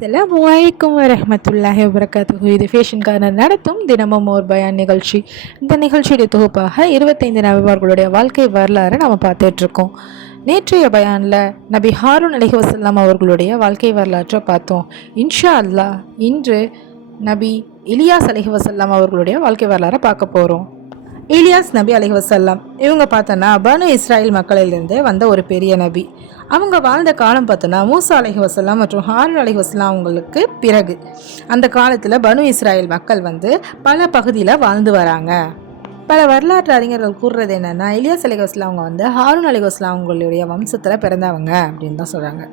அஸ்ஸலாமு அலைக்கும் வரஹ்மத்துல்லாஹி வபரகாத்துஹு. இது ஃபேஷன் கார்னர் நடத்தும் தினமும் ஓர் பயான் நிகழ்ச்சி. இந்த நிகழ்ச்சியுடைய தொகுப்பாக 25 நபிமார்களுடைய வாழ்க்கை வரலாறு நம்ம பார்த்துட்ருக்கோம். நேற்றைய பயானில் நபி ஹாரூன் அலைஹிவஸல்லம் அவர்களுடைய வாழ்க்கை வரலாற்றை பார்த்தோம். இன்ஷா அல்லாஹ் இன்று நபி இலியாஸ் அலைஹிவஸல்லம் அவர்களுடைய வாழ்க்கை வரலாறை பார்க்க போகிறோம். இலியாஸ் நபி அலைஹிவஸல்லம் இவங்க பார்த்தோன்னா பனு இஸ்ராயில் மக்களிலிருந்து வந்த ஒரு பெரிய நபி. அவங்க வாழ்ந்த காலம் பார்த்தோன்னா மூசா அலைஹிவஸல்லம் மற்றும் ஹாரூன் அலைஹிவஸல்லம் அவங்களுக்கு பிறகு. அந்த காலத்தில் பனு இஸ்ராயில் மக்கள் பல பகுதியில் வாழ்ந்து வராங்க. பல வரலாற்று அறிஞர்கள் கூறுறது என்னென்னா, இலியாஸ் அலைஹிவஸல்லம் அவங்க ஹாரூன் அலைஹிவஸல்லம் அவங்களுடைய வம்சத்தில் பிறந்தவங்க அப்படின்னு தான் சொல்கிறாங்க.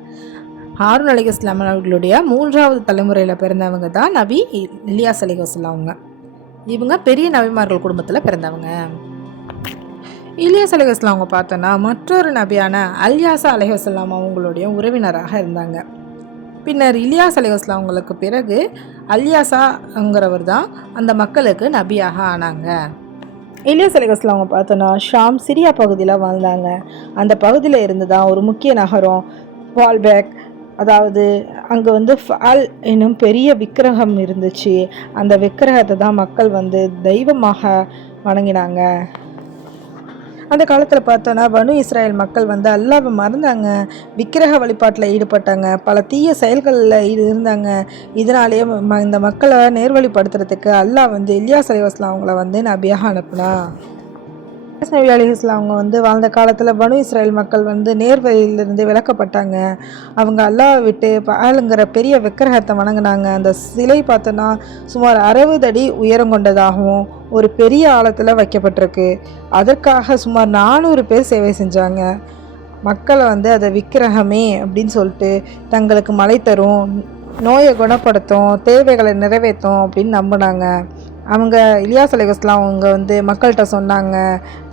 ஹாரூன் அலைஹிவஸல்லம் அவர்களுடைய 3வது தலைமுறையில் பிறந்தவங்க தான் நபி இலியாஸ் அலைஹிவஸல்லம் அவங்க. இவங்க பெரிய நபிமார்கள் குடும்பத்தில் பிறந்தவங்க. இலியாஸ் அலைஹிவஸல்லம் அவங்க பார்த்தோன்னா மற்றொரு நபியான அல்யாசா அலைஹிவஸல்லம் அவங்களுடைய உறவினராக இருந்தாங்க. பின்னர் இலியாஸ் அலைஹிவஸல்லம் அவங்களுக்கு பிறகு அல்யாசாங்கிறவர் தான் அந்த மக்களுக்கு நபியாக ஆனாங்க. இலியாஸ் அலைஹிவஸல்லம் அவங்க பார்த்தோன்னா ஷாம் சிரியா பகுதியில் வாழ்ந்தாங்க. அந்த பகுதியில் இருந்து தான் ஒரு முக்கிய நகரம் பால்பேக், அதாவது அங்கே ஃபால் என்னும் பெரிய விக்கிரகம் இருந்துச்சு. அந்த விக்கிரகத்தை தான் மக்கள் தெய்வமாக வணங்கினாங்க. அந்த காலத்தில் பார்த்தோன்னா பனு இஸ்ராயல் மக்கள் அல்லாஹ்வை மறந்தாங்க, விக்கிரக வழிபாட்டில் ஈடுபட்டாங்க, பல தீய செயல்களில் இருந்தாங்க. இதனாலேயே இந்த மக்களை நேர்வழிப்படுத்துறதுக்கு அல்லாஹ் இலியாஸ் அலைஹிவஸல்லம் அவங்கள நபியாக அனுப்புனா. நபி அலைஹிஸ்ஸலாம் அவங்க வாழ்ந்த காலத்தில் பனு இஸ்ராயல் மக்கள் நேர்வழியிலிருந்து விலக்கப்பட்டாங்க. அவங்க அல்லாஹ்வை விட்டு பாலுங்கிற பெரிய விக்கிரகத்தை வணங்கினாங்க. அந்த சிலை பார்த்தோன்னா சுமார் 60 அடி உயரம் கொண்டதாகவும் ஒரு பெரிய ஆழத்தில் வைக்கப்பட்டிருக்கு. அதற்காக சுமார் 400 பேர் சேவை செஞ்சாங்க. மக்களை அதை விக்கிரகமே அப்படின்னு சொல்லிட்டு தங்களுக்கு மழை தரும், நோயை குணப்படுத்தும், தேவைகளை நிறைவேற்றும் அப்படின்னு நம்பினாங்க. அவங்க இலியாஸ் அலைஹிஸ்ஸலாம் அவங்க மக்கள்கிட்ட சொன்னாங்க,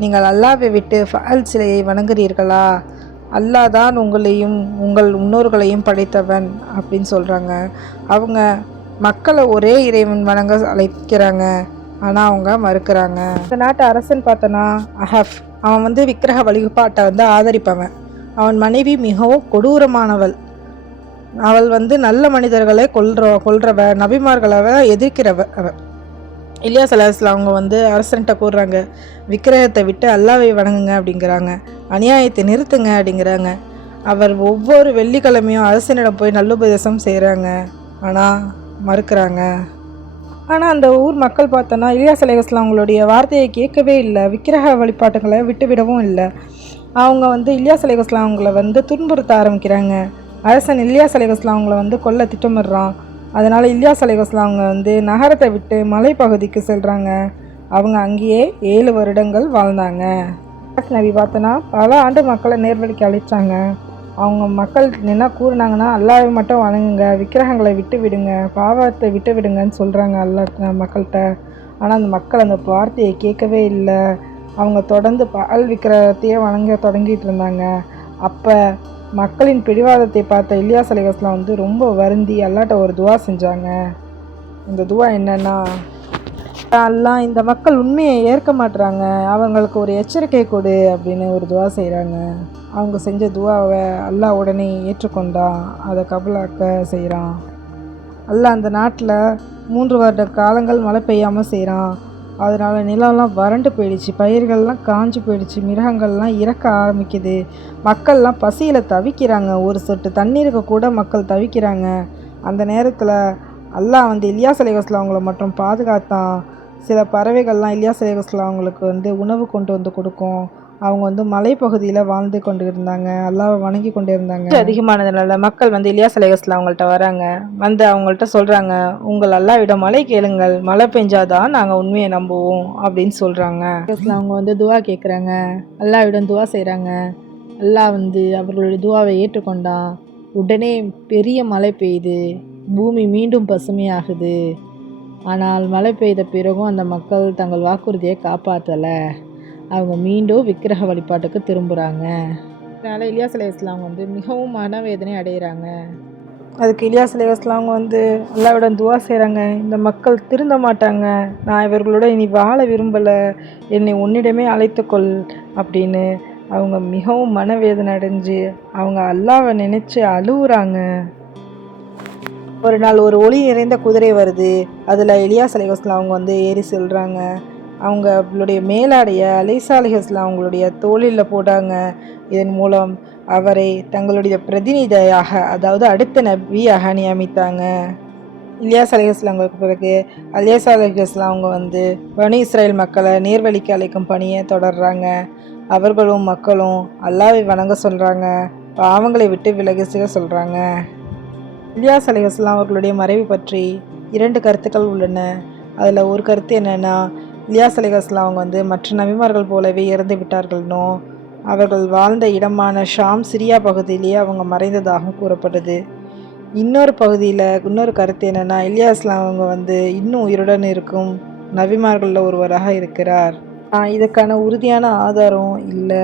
நீங்கள் அல்லாஹ்வை விட்டு ஃபால் சிலையை வணங்குறீர்களா? அல்லாஹ் தான் உங்களையும் உங்கள் முன்னோர்களையும் படைத்தவன் அப்படின்னு சொல்கிறாங்க. அவங்க மக்களை ஒரே இறைவன் வணங்க அழைக்கிறாங்க, ஆனால் அவங்க மறுக்கிறாங்க. இந்த நாட்டு அரசன் பார்த்தோன்னா அஹப், அவன் விக்கிரக வழிபாட்டை ஆதரிப்பவன். அவன் மனைவி மிகவும் கொடூரமானவள். அவள் நல்ல மனிதர்களை கொல்றவ, நபிமார்களை எதிர்க்கிறவ அவள். இலியாஸ் அலைஹிஸ்ஸலாம் அவங்க அரசன்கிட்ட கூறுறாங்க, விக்கிரகத்தை விட்டு அல்லாஹ்வை வணங்குங்க அப்படிங்கிறாங்க, அநியாயத்தை நிறுத்துங்க அப்படிங்கிறாங்க. அவர் ஒவ்வொரு வெள்ளிக்கிழமையும் அரசனிடம் போய் நல்லுபதேசம் செய்கிறாங்க, ஆனால் மறுக்கிறாங்க. ஆனால் அந்த ஊர் மக்கள் பார்த்தோன்னா இலியாஸ் அலைஹிஸ்ஸலாம் அவங்களுடைய வார்த்தையை கேட்கவே இல்லை, விக்கிரக வழிபாட்டுகளை விட்டுவிடவும் இல்லை. அவங்க இலியாஸ் அலைஹிஸ்ஸலாம் அவங்கள துன்புறுத்த ஆரம்பிக்கிறாங்க. அரசன் இலியாஸ் அலைஹிஸ்ஸலாம் அவங்கள கொல்ல திட்டமிடுறான். அதனால் இலியாஸ் அலைஹிஸ்ஸலாம் அவங்க நகரத்தை விட்டு மலைப்பகுதிக்கு செல்கிறாங்க. அவங்க அங்கேயே 7 வருடங்கள் வாழ்ந்தாங்க. நபி பார்த்தோன்னா பல ஆண்டு மக்களை நேர்வழிக்கு அழைச்சாங்க. அவங்க மக்கள் என்ன கூறினாங்கன்னா, அல்லாஹ்வை மட்டும் வணங்குங்க, விக்கிரகங்களை விட்டு விடுங்க, பாவத்தை விட்டு விடுங்கன்னு சொல்கிறாங்க அல்லாஹ் மக்கள்கிட்ட. ஆனால் அந்த மக்கள் அந்த வார்த்தையை கேட்கவே இல்லை. அவங்க தொடர்ந்து பால் விக்கிரகத்தையே வணங்க தொடங்கிட்டு இருந்தாங்க. அப்போ மக்களின் பிடிவாதத்தை பார்த்த இலியாஸ் அலைஹிஸ்ஸலாம் ரொம்ப வருந்தி அல்லாஹ்ட்ட ஒரு துவா செஞ்சாங்க. இந்த துவா என்னன்னா, அல்லாஹ் இந்த மக்கள் உண்மையை ஏற்க மாட்டுறாங்க, அவங்களுக்கு ஒரு எச்சரிக்கை கொடு அப்படின்னு ஒரு துவா செய்கிறாங்க. அவங்க செஞ்ச துவாவை அல்லாஹ் உடனே ஏற்றுக்கொண்டான், அதை கபூலாக்க செய்கிறான். அல்லாஹ் அந்த நாட்டில் 3 வருட காலங்கள் மழை பெய்யாமல் செய்கிறான். அதனால் நிலம்லாம் வறண்டு போயிடுச்சு, பயிர்கள்லாம் காஞ்சி போயிடுச்சு, மிருகங்கள்லாம் இறக்க ஆரம்பிக்குது, மக்கள்லாம் பசியில் தவிக்கிறாங்க, ஒரு சொட்டு தண்ணீருக்கு கூட மக்கள் தவிக்கிறாங்க. அந்த நேரத்தில் அல்லாஹ் இலியாஸ் அலைஹிஸ்ஸலாம் அவங்கள மட்டும் பாதுகாத்தான். சில பறவைகள்லாம் இலியாஸ் அலைஹிஸ்ஸலாம் அவங்களுக்கு உணவு கொண்டு கொடுக்கும். அவங்க மலைப்பகுதியில் வாழ்ந்து கொண்டு இருந்தாங்க, அல்லாஹ்வை வணங்கி கொண்டு இருந்தாங்க. அதிகமானதுனால மக்கள் இலியாஸ் அலைஹிஸ்ஸலாம் அவங்கள்ட்ட வராங்க. அவங்கள்ட்ட சொல்கிறாங்க, உங்கள் அல்லாஹ்விடம் மழை கேளுங்கள், மழை பெஞ்சாதான் நாங்கள் உண்மையை நம்புவோம் அப்படின்னு சொல்கிறாங்க. அவங்க துவா கேட்குறாங்க, அல்லாஹ்விடம் துவா செய்கிறாங்க. அல்லாஹ் அவர்களுடைய துவாவை ஏற்றுக்கொண்டான். உடனே பெரிய மழை பெய்யுது, பூமி மீண்டும் பசுமையாகுது. ஆனால் மழை பெய்த பிறகும் அந்த மக்கள் தங்கள் வாக்குறுதியை காப்பாற்றலை. அவங்க மீண்டும் விக்கிரக வழிபாட்டுக்கு திரும்புகிறாங்க. அதனால் இலியாஸ் அலைஹிஸ்ஸலாம் மிகவும் மனவேதனை அடைகிறாங்க. அதுக்கு இலியாஸ் அலைஹிஸ்ஸலாம் அவங்க அல்லாஹ்விடம் துவா செய்கிறாங்க, இந்த மக்கள் திருந்த மாட்டாங்க, நான் இவர்களோட இனி வாழ விரும்பலை, என்னை உன்னிடமே அழைத்துக்கொள் அப்படின்னு அவங்க மிகவும் மனவேதனை அடைஞ்சு அவங்க அல்லாஹ்வை நினச்சி அழுகுறாங்க. ஒரு நாள் ஒரு ஒளி நிறைந்த குதிரை வருது. அதில் இலியாஸ் அலைஹிஸ்ஸலாம் அவங்க வந்து ஏறி செல்கிறாங்க. அவங்களுடைய மேலாடைய அலைசா அலைஹிஸ்ஸலாம் அவங்களுடைய தோளில் போட்டாங்க. இதன் மூலம் அவரை தங்களுடைய பிரதிநிதியாக, அதாவது அடுத்த நபியாக நியமித்தாங்க. இலியாஸ் அலைஹிஸ்ஸலாங்களுக்கு பிறகு அலியாஸ் அலைஹிஸ்ஸலாம் அவங்க வந்து பனி இஸ்ரேல் மக்களை நேர்வழிக்கு அழைக்கும் பணியை தொடர்றாங்க. அவர்களும் மக்களும் அல்லாவை வணங்க சொல்கிறாங்க, பாவங்களை விட்டு விலகி செல்ல சொல்கிறாங்க. இலியாஸ் அலைஹிஸ்ஸலாம் அவர்களுடைய மறைவு பற்றி 2 கருத்துக்கள் உள்ளன. அதில் ஒரு கருத்து என்னென்னா, இலியாஸ் அலைஹிஸ்ஸலாம் அவங்க வந்து மற்ற நபிமார்கள் போலவே இறந்து விட்டார்கள்னோ, அவர்கள் வாழ்ந்த இடமான ஷாம் சிரியா பகுதியிலேயே அவங்க மறைந்ததாகவும் கூறப்படுது. இன்னொரு பகுதியில் இன்னொரு கருத்து என்னென்னா, இலியாஸ்லாம் அவங்க வந்து இன்னும் உயிருடன் இருக்கும் நபிமார்களில் ஒருவராக இருக்கிறார். இதுக்கான உறுதியான ஆதாரம் இல்லை.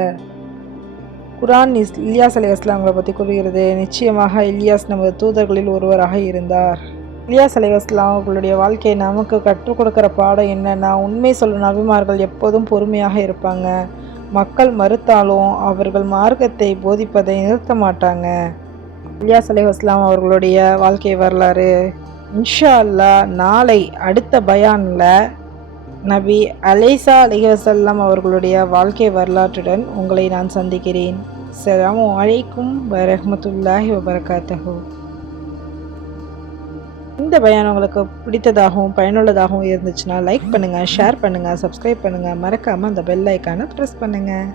குரான் இலியாஸ் அலைஹிஸ்ஸலாம் அவங்களை பற்றி கூறுகிறது, நிச்சயமாக இலியாஸ் நமது தூதர்களில் ஒருவராக இருந்தார். இலியாஸ் அலைஹிஸ்ஸலாம் அவர்களுடைய வாழ்க்கையை நமக்கு கற்றுக் கொடுக்குற பாடம் என்னென்னா, உண்மை சொல்லும் நபிமார்கள் எப்போதும் பொறுமையாக இருப்பாங்க. மக்கள் மறுத்தாலும் அவர்கள் மார்க்கத்தை போதிப்பதை நிறுத்த மாட்டாங்க. இலியாஸ் அலைஹிஸ்ஸலாம் அவர்களுடைய வாழ்க்கை வரலாறு இன்ஷா அல்லாஹ் நாளை அடுத்த பயானில் நபி அலைசா அலைஹிஸ்ஸலாம் அவர்களுடைய வாழ்க்கை வரலாற்றுடன் உங்களை நான் சந்திக்கிறேன். அஸ்ஸலாமு அலைக்கும் வரஹ்மத்துல்லாஹி வபரகாத்துஹு. இந்த பயான் உங்களுக்கு பிடித்ததாகவும் பயனுள்ளதாகவும் இருந்துச்சுன்னா லைக் பண்ணுங்கள், ஷேர் பண்ணுங்கள், சப்ஸ்கிரைப் பண்ணுங்கள், மறக்காமல் அந்த பெல் ஐக்கானை ப்ரெஸ் பண்ணுங்கள்.